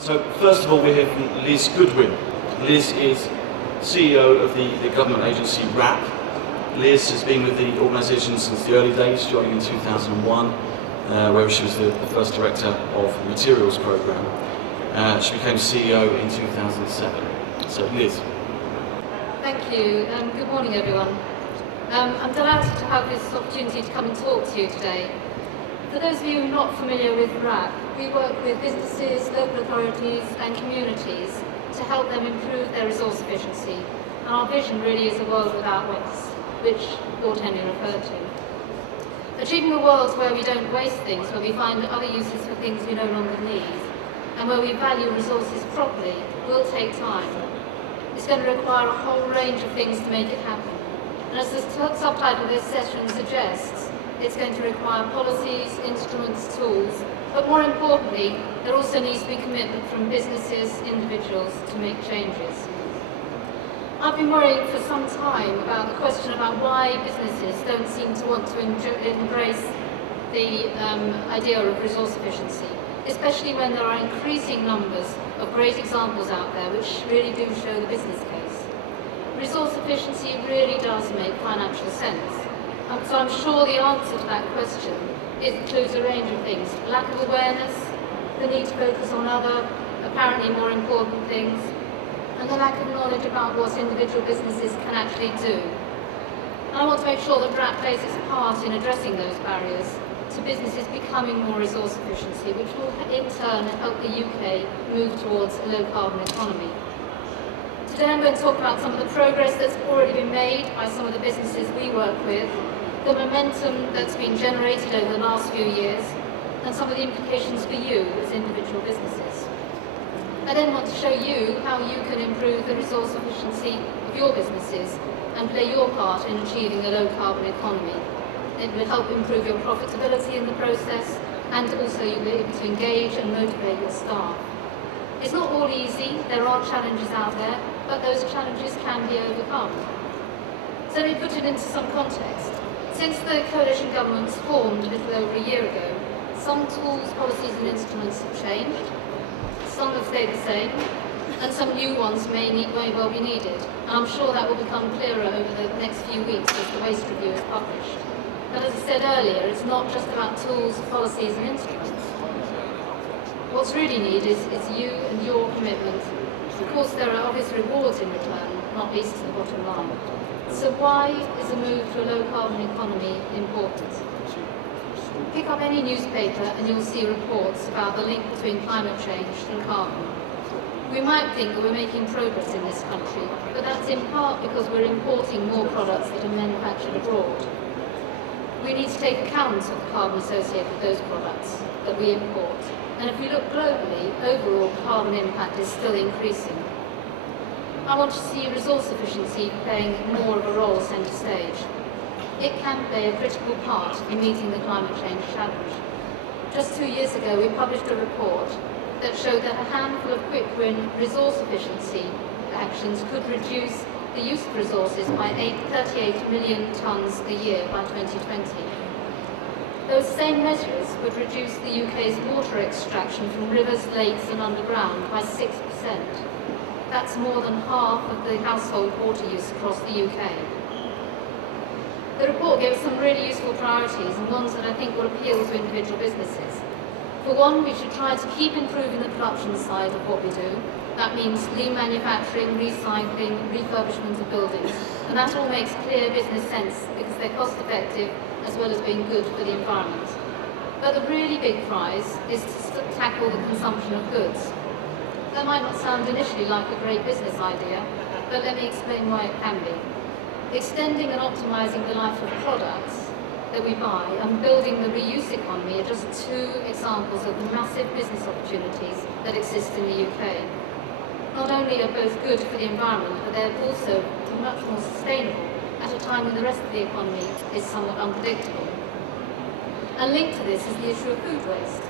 So first of all, we're here from Liz Goodwin. Liz is CEO of the government agency RAP. Liz has been with the organisation since the early days, joining in 2001, where she was the first director of the materials programme. She became CEO in 2007. So Liz. Thank you. Good morning, everyone. I'm delighted to have this opportunity to come and talk to you today. For those of you not familiar with RAP, we work with businesses, local authorities and communities to help them improve their resource efficiency. And our vision really is a world without waste, which Lord Henry referred to. Achieving a world where we don't waste things, where we find other uses for things we no longer need, and where we value resources properly, will take time. It's going to require a whole range of things to make it happen. And as the subtitle of this session suggests, it's going to require policies, instruments, tools, but more importantly, there also needs to be commitment from businesses, individuals to make changes. I've been worrying for some time about the question about why businesses don't seem to want to embrace the idea of resource efficiency, especially when there are increasing numbers of great examples out there which really do show the business case. Resource efficiency really does make financial sense. So I'm sure the answer to that question includes a range of things. Lack of awareness, the need to focus on other, apparently more important things, and the lack of knowledge about what individual businesses can actually do. And I want to make sure that RAP plays its part in addressing those barriers to businesses becoming more resource efficiency, which will in turn help the UK move towards a low-carbon economy. Today I'm going to talk about some of the progress that's already been made by some of the businesses we work with, the momentum that's been generated over the last few years, and some of the implications for you as individual businesses. I then want to show you how you can improve the resource efficiency of your businesses and play your part in achieving a low-carbon economy. It will help improve your profitability in the process, and also you'll be able to engage and motivate your staff. It's not all easy, there are challenges out there, but those challenges can be overcome. So let me put it into some context. Since the coalition government was formed a little over a year ago, some tools, policies and instruments have changed, some have stayed the same, and some new ones may well be needed. And I'm sure that will become clearer over the next few weeks as the waste review is published. But as I said earlier, it's not just about tools, policies and instruments. What's really needed is you and your commitment. Of course, there are obvious rewards in return, not least to the bottom line. So why is a move to a low-carbon economy important? Pick up any newspaper and you'll see reports about the link between climate change and carbon. We might think that we're making progress in this country, but that's in part because we're importing more products that are manufactured abroad. We need to take account of the carbon associated with those products that we import. And if we look globally, overall carbon impact is still increasing. I want to see resource efficiency playing more of a role centre stage. It can play a critical part in meeting the climate change challenge. Just 2 years ago, we published a report that showed that a handful of quick-win resource efficiency actions could reduce the use of resources by 38 million tonnes a year by 2020. Those same measures would reduce the UK's water extraction from rivers, lakes and underground by 6%. That's more than half of the household water use across the UK. The report gave us some really useful priorities and ones that I think will appeal to individual businesses. For one, we should try to keep improving the production side of what we do. That means lean manufacturing, recycling, refurbishment of buildings. And that all makes clear business sense because they're cost effective as well as being good for the environment. But the really big prize is to tackle the consumption of goods. That might not sound initially like a great business idea, but let me explain why it can be. Extending and optimising the life of products that we buy and building the reuse economy are just two examples of the massive business opportunities that exist in the UK. Not only are both good for the environment, but they're also much more sustainable at a time when the rest of the economy is somewhat unpredictable. And linked to this is the issue of food waste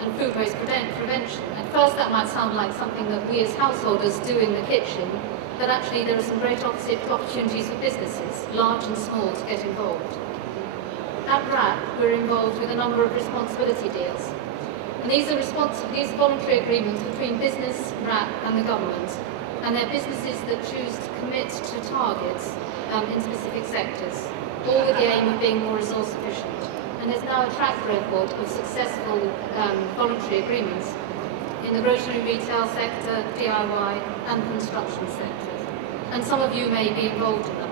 and food waste prevention. At first that might sound like something that we as householders do in the kitchen, but actually there are some great opportunities for businesses, large and small, to get involved. At RAP, we're involved with a number of responsibility deals. And these are voluntary agreements between business, RAP and the government. And they're businesses that choose to commit to targets in specific sectors, all with the aim of being more resource efficient. And there's now a track record of successful voluntary agreements in the grocery retail sector, DIY and construction sectors. And some of you may be involved in them.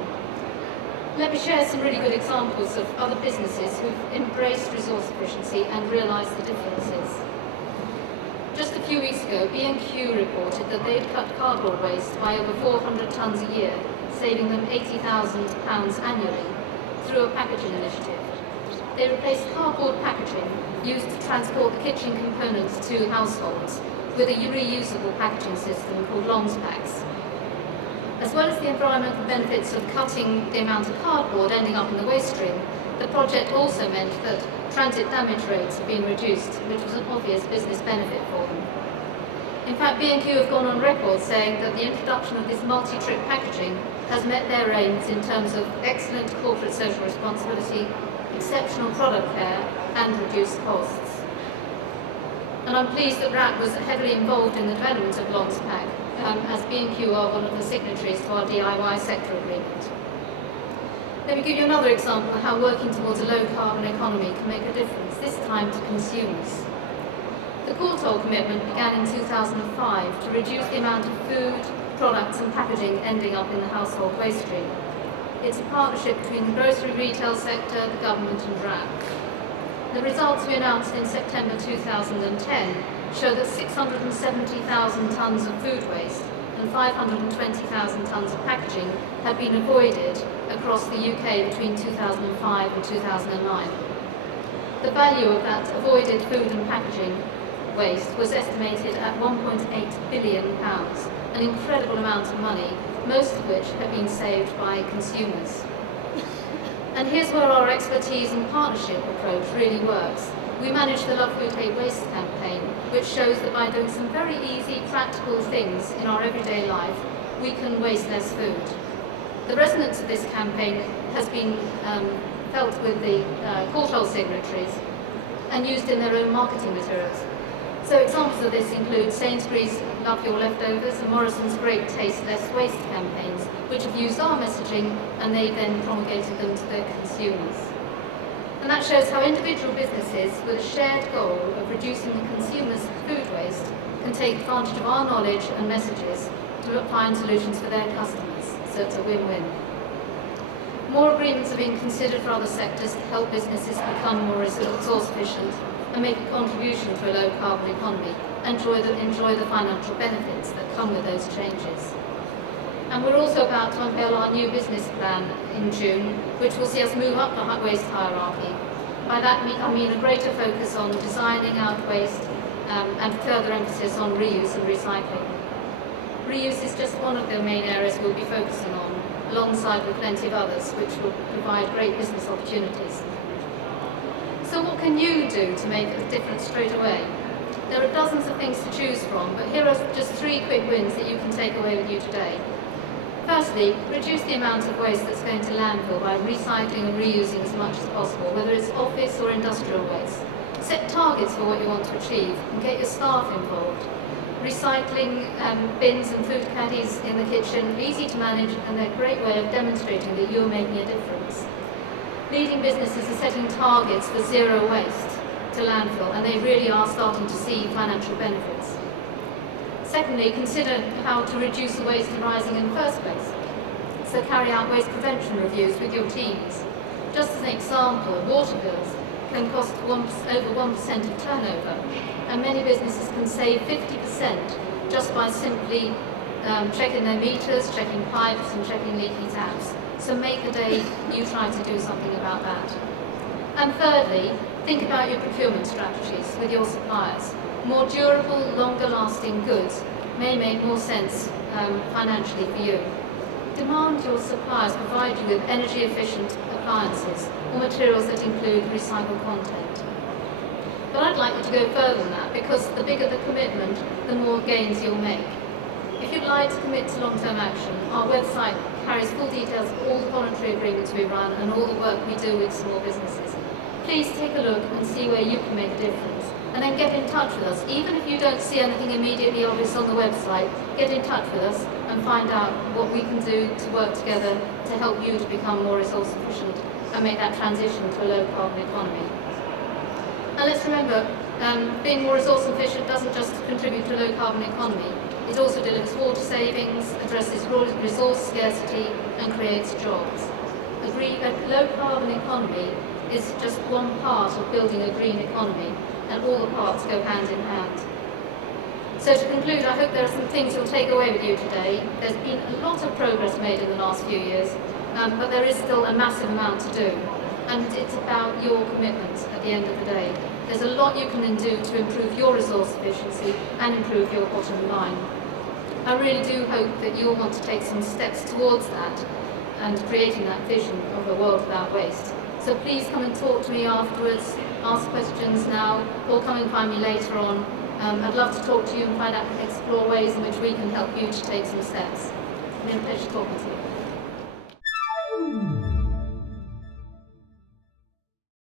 Let me share some really good examples of other businesses who've embraced resource efficiency and realised the differences. Just a few weeks ago, B&Q reported that they'd cut cardboard waste by over 400 tonnes a year, saving them £80,000 annually through a packaging initiative. They replaced cardboard packaging used to transport the kitchen components to households with a reusable packaging system called Longspacks. As well as the environmental benefits of cutting the amount of cardboard ending up in the waste stream, the project also meant that transit damage rates have been reduced, which was an obvious business benefit for them. In fact, B&Q have gone on record saying that the introduction of this multi-trip packaging has met their aims in terms of excellent corporate social responsibility, exceptional product care, and reduced costs. And I'm pleased that RAP was heavily involved in the development of Longspack, as B&Q are one of the signatories to our DIY sector agreement. Let me give you another example of how working towards a low-carbon economy can make a difference, this time to consumers. The Courtauld commitment began in 2005 to reduce the amount of food, products and packaging ending up in the household waste stream. It's a partnership between the grocery retail sector, the government and RAP. The results we announced in September 2010 show that 670,000 tonnes of food waste and 520,000 tonnes of packaging had been avoided across the UK between 2005 and 2009. The value of that avoided food and packaging waste was estimated at £1.8 billion, an incredible amount of money, most of which have been saved by consumers. And here's where our expertise and partnership approach really works. We manage the Love Food Hate Waste campaign, which shows that by doing some very easy, practical things in our everyday life, we can waste less food. The resonance of this campaign has been felt with the Courtauld signatories and used in their own marketing materials. So examples of this include Sainsbury's Love Your Leftovers and Morrison's Great Taste Less Waste campaigns, which have used our messaging and they then promulgated them to their consumers. And that shows how individual businesses with a shared goal of reducing the consumer's food waste can take advantage of our knowledge and messages to find solutions for their customers. So it's a win-win. More agreements are being considered for other sectors to help businesses become more resource efficient and make a contribution to a low-carbon economy and enjoy the financial benefits that come with those changes. And we're also about to unveil our new business plan in June, which will see us move up the waste hierarchy. By that I mean a greater focus on designing out waste and further emphasis on reuse and recycling. Reuse is just one of the main areas we'll be focusing on, alongside with plenty of others, which will provide great business opportunities. So what can you do to make a difference straight away? There are dozens of things to choose from, but here are just 3 quick wins that you can take away with you today. Firstly, reduce the amount of waste that's going to landfill by recycling and reusing as much as possible, whether it's office or industrial waste. Set targets for what you want to achieve and get your staff involved. Recycling bins and food caddies in the kitchen, easy to manage, and they're a great way of demonstrating that you're making a difference. Leading businesses are setting targets for zero waste to landfill, and they really are starting to see financial benefits. Secondly, consider how to reduce the waste arising in the first place. So carry out waste prevention reviews with your teams. Just as an example, water bills can cost over 1% of turnover, and many businesses can save 50% just by simply checking their meters, checking pipes and checking leaky taps. So make a day you try to do something about that. And thirdly, think about your procurement strategies with your suppliers. More durable, longer-lasting goods may make more sense financially for you. Demand your suppliers provide you with energy-efficient appliances or materials that include recycled content. But I'd like you to go further than that, because the bigger the commitment, the more gains you'll make. If you'd like to commit to long-term action, our website carries full details of all the voluntary agreements we run and all the work we do with small businesses. Please take a look and see where you can make a difference, and then get in touch with us. Even if you don't see anything immediately obvious on the website, get in touch with us and find out what we can do to work together to help you to become more resource efficient and make that transition to a low carbon economy. And let's remember, being more resource efficient doesn't just contribute to a low carbon economy, it also delivers water savings, addresses resource scarcity and creates jobs. A low carbon economy is just one part of building a green economy, and all the parts go hand in hand. So to conclude, I hope there are some things you'll take away with you today. There's been a lot of progress made in the last few years, but there is still a massive amount to do. And it's about your commitment at the end of the day. There's a lot you can do to improve your resource efficiency and improve your bottom line. I really do hope that you'll want to take some steps towards that and creating that vision of a world without waste. So please come and talk to me afterwards, ask questions now, or come and find me later on. I'd love to talk to you and explore ways in which we can help you to take some steps. It's been a pleasure talking to you.